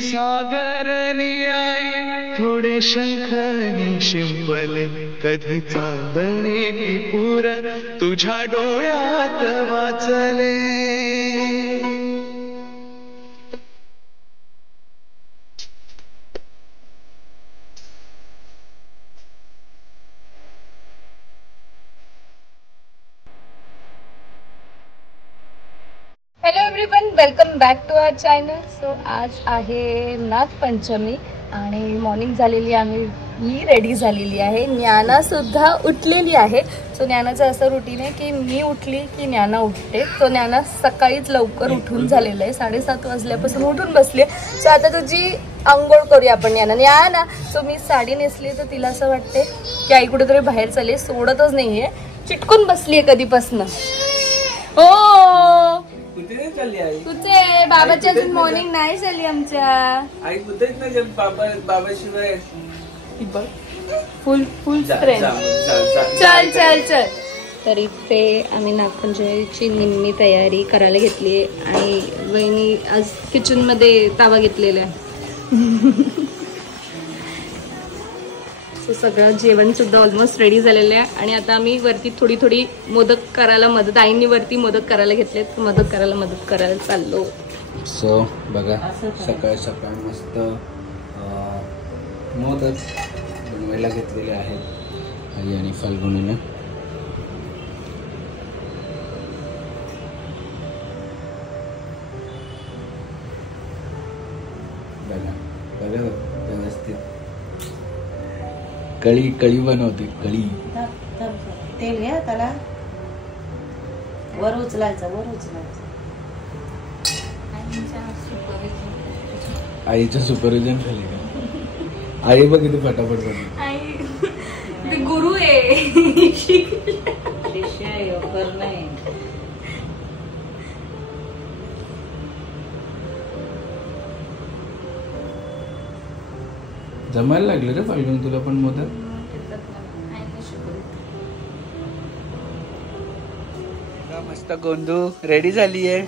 सागरनी आई थोडे शंखनी शिंपले कधी चांदणी पुर तुझ्या डोळ्यात वाचले. Hello everyone, welcome back to our channel. So आज आहे नागपंचमी आणि मॉर्निंग झालेली आहे. मी रेडी झालेली आहे, ज्ञाना सुद्धा उठलेली आहे. सो ज्ञानाचं असं रुटीन आहे की मी उठली की ज्ञाना उठते. सो ज्ञाना सकाळीच लवकर उठून झालेलं आहे, 7:30 वाजल्यापासून उठून बसले. सो आता तुझी आंघोळ करूया आपण ज्ञाना. सो मी साडी नेसली तर तिला असं वाटते की आई कुठेतरी बाहेर चालले, सोडतच नाहीये, चिटकून बसलीये कधीपासून. हो कुठे चालली आई? कुठे? बाबाची अजून मॉर्निंग नाही झाली आमच्या. आई कुठेच नाही, बाबाशिवाय फुल फ्रेंड. चल चल चल. तर इथे आम्ही नागपंचमीची निम्मी तयारी करायला घेतली आहे आणि वहिनी आज किचन मध्ये तावा घेतलेला आहे. सो सगळं जेवण सुद्धा ऑलमोस्ट रेडी झालेलं आहे आणि आता आम्ही वरती थोडी थोडी मोदक करायला आईंनी वरती मोदक करायला घेतलेत. मोदक करायला चाललो. सो बघा, सकाळ सकाळ मस्त मोदक बनवायला घेतलेले आहेत आई आणि फाल्गुनीने. बघा बघा व्यवस्थित कळी बनवते. कळी तेल घ्या, त्याला वर उचलायचं. आईचं सुपरविजन झाले का? आई बघ किती फटाफट बनवते. गुरु आहे. नाही जमायला लागले रे फाल्गुन तुला पण मोदक. मस्त गोंधू रेडी झाली आहे.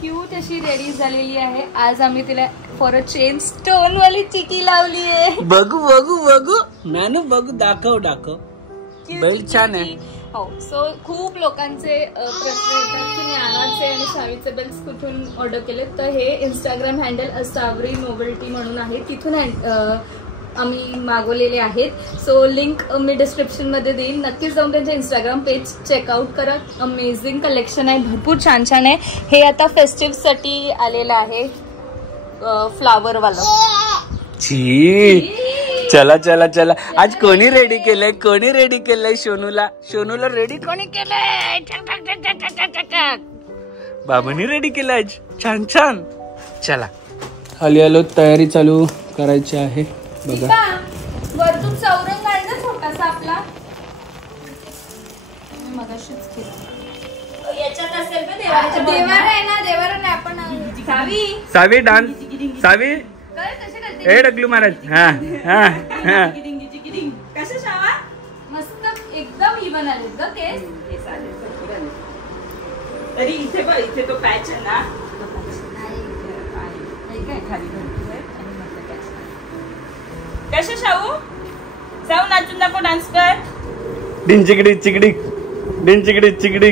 क्यूट अशी रेडी झालेली आहे. आज आम्ही तिला फॉर अ चेंज स्टोन वाली चिकी लावली आहे. बघू मॅनू बघू, दाखव बेल छान आहे. हो. सो खूप लोकांचे प्रश्न येतात की ज्ञानाचे आणि सावीचे बेल्स कुठून ऑर्डर केले. तर हे इंस्टाग्राम हँडल असावरी नोवेल्टी म्हणून आहे, तिथून आम्ही मागवलेले आहेत. सो लिंक मी डिस्क्रिप्शन मध्ये देईन, नक्कीच जाऊन त्यांच्या इंस्टाग्राम पेज चेकआउट करा. अमेझिंग कलेक्शन आहे, भरपूर छान छान आहे. हे आता फेस्टिव्ह साठी आलेलं आहे फ्लावर वाला. चला आज कोणी रेडी केलंय सोनूला रेडी कोणी केलंय? बाबांनी रेडी केलंय. छान. चला आलो, तयारी चालू करायची आहे. बघा वरतून चौरंग आहे ना छोटासा आपला, मगाशीच याच्यात असेल ना देवार आहे ना. देवार नाही आपण सावी डान्स. सावी ए डगलू महाराज. हा कसं शावा मस्त एकदम इवन आले ग केस. तरी इथे तो पॅच आहे ना, कसं शाहू जाऊ नाचून दाखव, डान्स कर. डिंचिकडी चिकडी.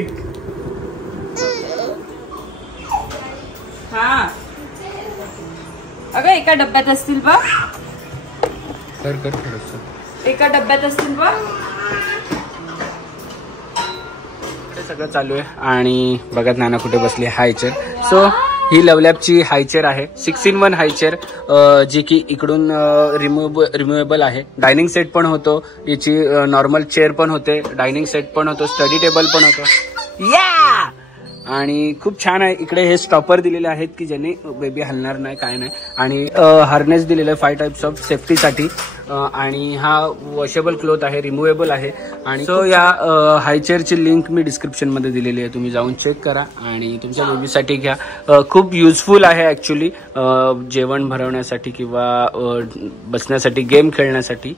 हा अगं एका डब्यात असतील बघ. एका डब्यात असतील बघ. सगळं चालू आहे आणि बघा नाना कुठे बसली. हाय चेअर. सो ही लवलॅबची हाय चेअर आहे, 6-in-1 हाय चेअर, जी की इकडून रिमुवेबल आहे. डायनिंग सेट पण होतो, याची नॉर्मल चेअर पण होते, डायनिंग सेट पण होतो, स्टडी टेबल पण होतो. आणि खूप छान आहे. इकडे हे स्टॉपर दिलेले आहेत की ज्यांनी बेबी हलणार नाही, काय नाही. आणि हार्नेस दिलेलं आहे 5 टाइप्स ऑफ सेफ्टीसाठी. आणि हा वॉशेबल क्लोथ आहे, रिमुवेबल आहे. आणि सो या हाय चेअरची लिंक मी डिस्क्रिप्शन मध्ये दिलेली आहे, तुम्ही जाऊन चेक करा आणि तुमच्या बेबीसाठी घ्या. खूप युजफुल आहे ऍक्च्युली, जेवण भरवण्यासाठी किंवा बसण्यासाठी, गेम खेळण्यासाठी.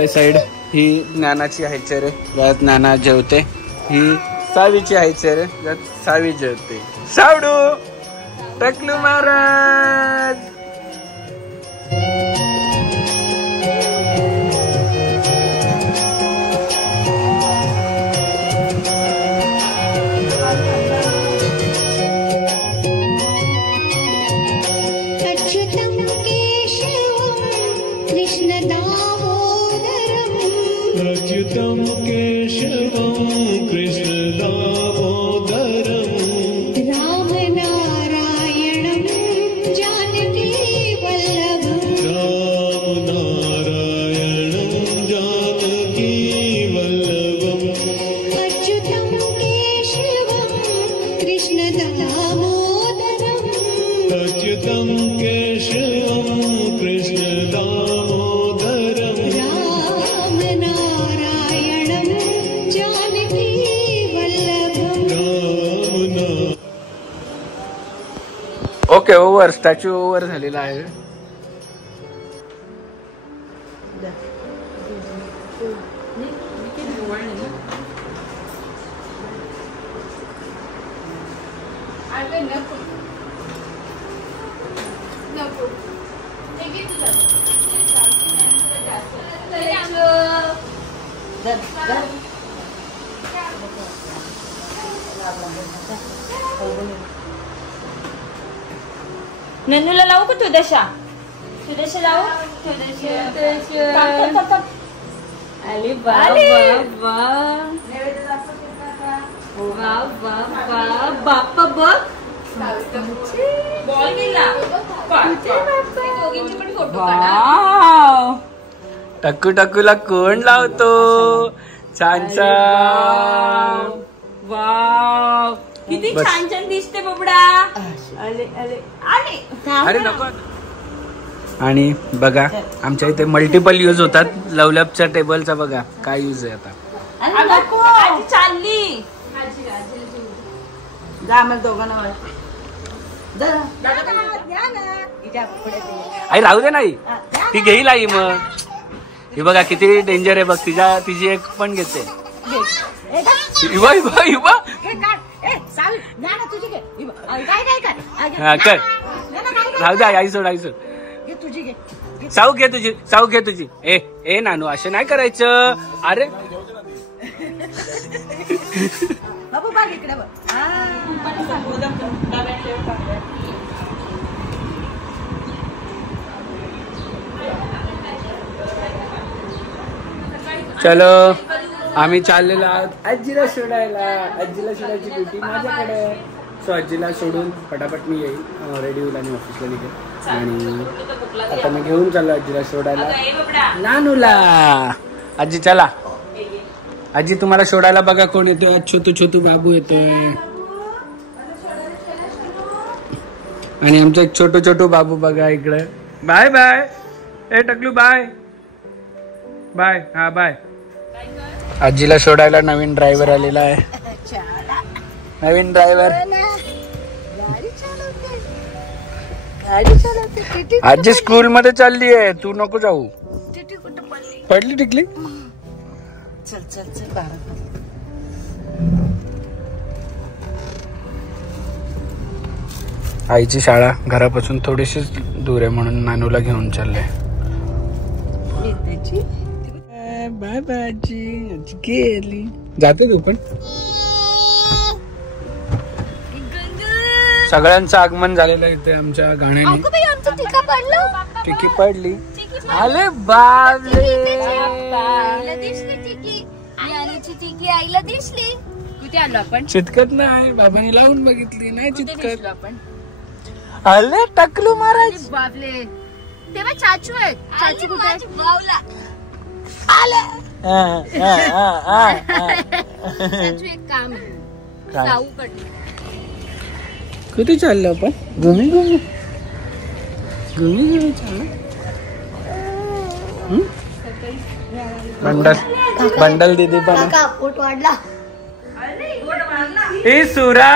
बाय साइड ही ज्ञानाची हायचर आहे, ज्यात ज्ञाना जेवते. ही सावीची हायचर आहे, ज्यात सावी जेवते. सावडू टकलू महाराज. अच्युतं केशवं कृष्ण दामोदरं रामनारायणं जानकी वल्लभं अच्युतं केशवं कृष्ण दामोदरं ओके ओव्हर. स्टॅच्यू ओव्हर झालेला आहे. नन्नूला लावू का तुळशी लावू? अरे बाप्पा बघ बॉल गेला. टक्कू टक्कूला कोण लावतो? छान छान. वाव किती बस. छान छान दिसते बबडा. अरे नको. आणि बघा आमच्या इथे मल्टिपल यूज होतात. लवलपच्या टेबलचा बघा काय यूज आहे आता. आजी चालली. आई राहू दे नाही ती घेईल आई. मग ही बघा किती डेंजर आहे बघ. तिची एक पण घेते. इवा इवा इवा कर. राहू दे आई सोड. आई सोड. साऊ घे तुझी. ए नानू असं नाही करायचं. अरे चलो आम्ही चाललेलो आहोत आजीला सोडायला. आजीला सोडायची ड्युटी माझ्याकडे. सो आजीला सोडून फटाफट मी येईल. रेडी होईल आणि ऑफिसला निघेल. आणि आता मी घेऊन चाललो आजीला सोडायला नानूला. आजी चला. आजी तुम्हाला सोडायला बघा कोण येतोय. छोटू बाबू येतोय. आणि आमचं एक छोटू बाबू बघा इकडे. Bye bye. ए टकलू बाय बाय. हा बाय. आजीला सोडायला नवीन ड्रायव्हर आलेला आहे. नवीन ड्रायव्हर. आजी स्कूल मध्ये चालली आहे. तू नको जाऊ. पडली टिकली. चल आईची शाळा घरापासून थोडीशीच दूर आहे म्हणून नानूला घेऊन चालले. बाय बाय आजी. आजी गेली. जाते तू पण. सगळ्यांचं आगमन झालेलं इथे आमच्या गाण्याने. टिकी पडली. अरे बाबले. आईला दिसली. कुठे आलो आपण? चितकत नाही. बाबांनी लावून बघितली नाही चितकत. अरे टकलू महाराज. बाबले तेव्हा चाचू आहे. चाचू कुठे? चाचू एक काम आहे. साऊकडे. कुठे चाललो आपण? घुमी चाललो. बंडल दीदी पण. वाढला. ए सुरा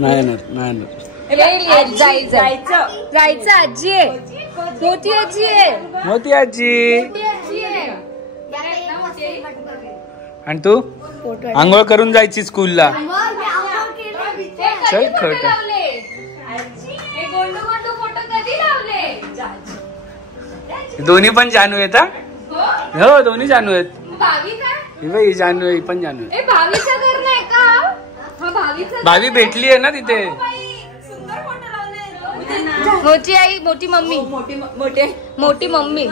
नाही येणार. जायचं आजी आहे. मोठी आजी आहे. मोठी आजी. मोठी आजी आहे. आणि तू आंघोळ करून जायची स्कूलला. चल खोट. फोटो कधी लावले? दोन्ही पण जानू आहेत हा? हो दोन्ही जानू आहेत. भावी काय? ही बाई जानू आहे, ही पण जानू आहे. भावीचं घर नाही का? हा भावीचं. भावी भेटली आहे ना तिथे. मोठी आई, मोठी मम्मी. मोठी मम्मी.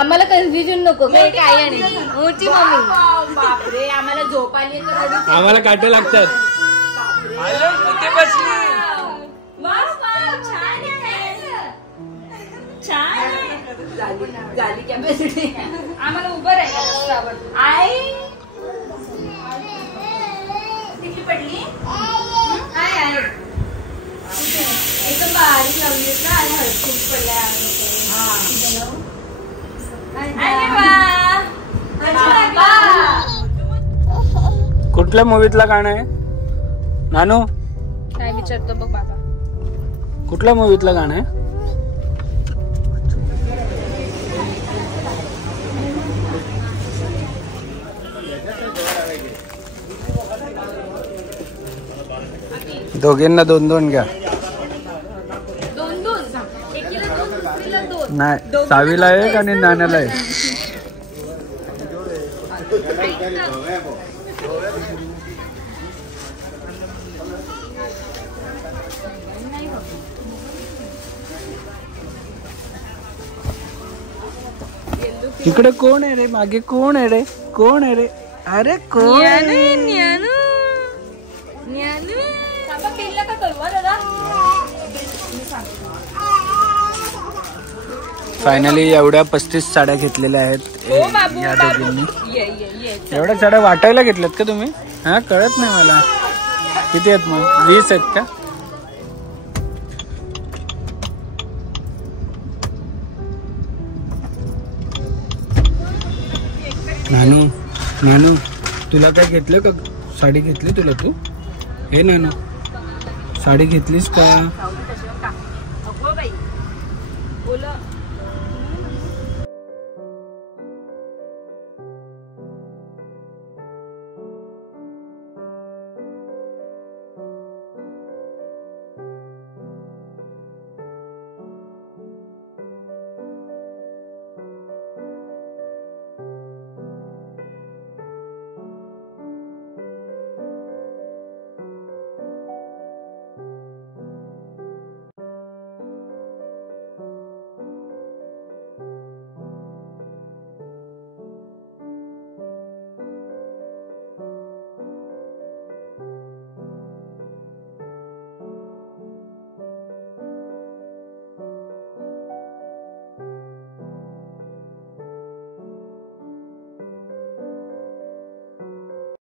आम्हाला कन्फ्युजन नको काय काय आणि मोठी मम्मी. बापरे आम्हाला झोप आली आम्हाला काटे लागतात. कुठे बसली? झाली कॅपॅसिटी. आम्हाला उभं राहायला आई तिथली पडली. एकदम बारीक लावली ना आणि हळद पडल्या. कुठल्या मूवीतला गाणं आहे नानू? काय विचारतो बघ बाबा. कुठल्या मूवीतला गाणं आहे? दोघींना 2-2 घ्या. 2-2. एकीला 2, दुसरीला 2. नाही सावीला एक आणि नाण्याला एक. तिकडे कोण आहे रे? मागे कोण आहे रे? कोण आहे रे? अरे कोण आहे? फायनली एवढ्या 35 साड्या घेतलेल्या आहेत या दोघींनी. एवढ्या साड्या वाटायला घेतल्यात का तुम्ही? हा कळत नाही मला. किती आहेत मग? 20 आहेत का? नानू नानू तुला काय घेतलं का? साडी घेतली तुला? तू हे नानू साडी घेतलीस का?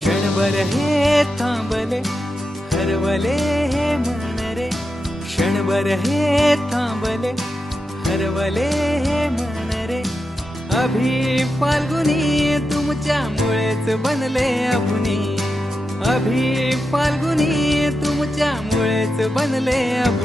क्षणभर हे थांबले हरवले हे मन रे. क्षणभर हे थांबले हरवले हे मन रे. अभि फाल्गुनी तुमच्यामुळेच बनले अभुनी. अभि फाल्गुनी तुमच्यामुळेच बनले अभुनी.